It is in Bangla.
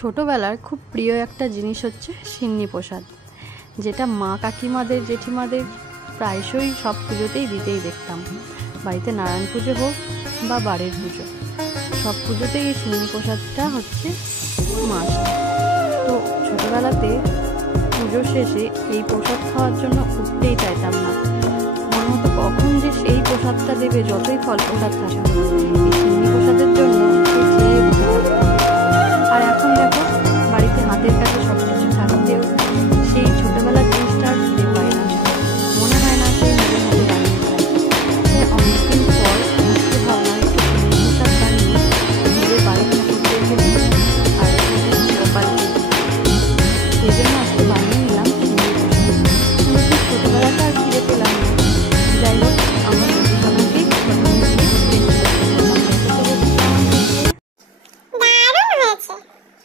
ছোটোবেলার খুব প্রিয় একটা জিনিস হচ্ছে সিন্নি প্রসাদ, যেটা মা কাকিমাদের জেঠিমাদের প্রায়শই সব পুজোতেই দিতেই দেখতাম। বাড়িতে নারায়ণ পুজো হোক বা বাড়ির পুজো, সব পুজোতেই এই সিন্নি প্রসাদটা হচ্ছে মাস্ট। তো ছোটোবেলাতে পুজোর শেষে এই প্রসাদ খাওয়ার জন্য উঠতেই চাইতাম না। মনে হতো কখন যে সেই প্রসাদটা দেবে, যতই ফল প্রসাদ থাকুক। এই সিন্নি প্রসাদের জন্য